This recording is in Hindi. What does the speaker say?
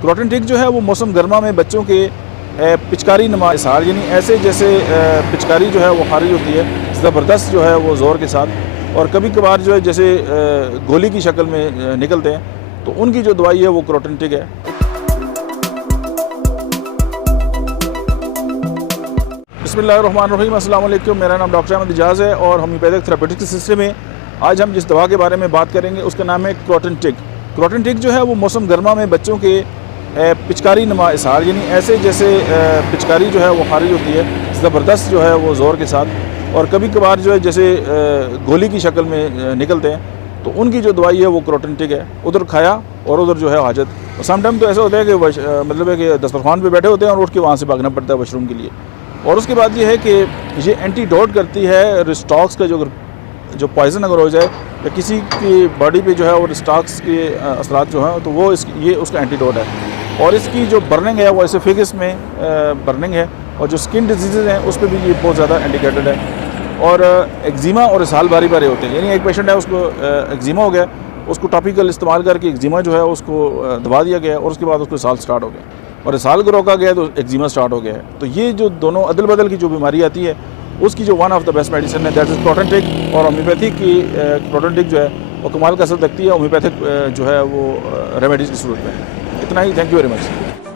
क्रोटन टिक जो है वो मौसम गर्मा में बच्चों के पिचकारी नमा इसहार यानी ऐसे जैसे पिचकारी जो है वो खारिज होती है ज़बरदस्त जो है वो ज़ोर के साथ, और कभी कभार जो है जैसे गोली की शक्ल में निकलते हैं, तो उनकी जो दवाई है वो क्रोटन टिक है। बिस्मिल्लाहिर्रहमानिर्रहीम, अस्सलाम वालेकुम। मेरा नाम डॉक्टर अहमद एजाज़ है और होम्योपैथिक थेरेपेटिक्स के सिलसिले में आज हम जिस दवा के बारे में बात करेंगे उसका नाम है क्रोटन टिक। क्रोटन टिक जो है वो मौसम गर्मा में बच्चों के पिचकारी नमा इसहार यानी ऐसे जैसे पिचकारी जो है वो खारिज होती है ज़बरदस्त जो है वो ज़ोर के साथ, और कभी कभार जो है जैसे गोली की शक्ल में निकलते हैं, तो उनकी जो दवाई है वो क्रोटन टिक है। उधर खाया और उधर जो है हाजत। समटाइम तो ऐसा होता है कि मतलब है कि दस्तरखान पे बैठे होते हैं और उठ के वहाँ से भागना पड़ता है वॉशरूम के लिए। और उसके बाद ये है कि ये एंटीडोट करती है रिस्टॉक्स का, जो पॉइज़न अगर हो जाए या किसी की बॉडी पे जो है वो रिस्टॉक्स के असरात जो हैं, तो वो ये उसका एंटीडोट है। और इसकी जो बर्निंग है वो एसोफेगस में बर्निंग है, और जो स्किन डिजीज़ हैं उस पर भी ये बहुत ज़्यादा इंडिकेटेड है। और एक्जिमा और इसहाल बारी बारी होते हैं, यानी एक पेशेंट है उसको एक्जिमा हो गया, उसको टॉपिकल इस्तेमाल करके एक्जिमा जो है उसको दबा दिया गया और उसके बाद उसको इसहाल स्टार्ट हो गया, और इसहाल को रोका गया तो एक्जिमा स्टार्ट हो गया है। तो ये जो दोनों अदल बदल की जो बीमारी आती है उसकी जो one of the best medicine है दैट इज़ क्रोटन टिक। और होम्योपैथिक की क्रोटन टिक जो है वो कमाल का असर रखती है, होम्योपैथिक जो है वो रेमेडीज़ की सूरत में। इतना ही, थैंक यू वेरी मच।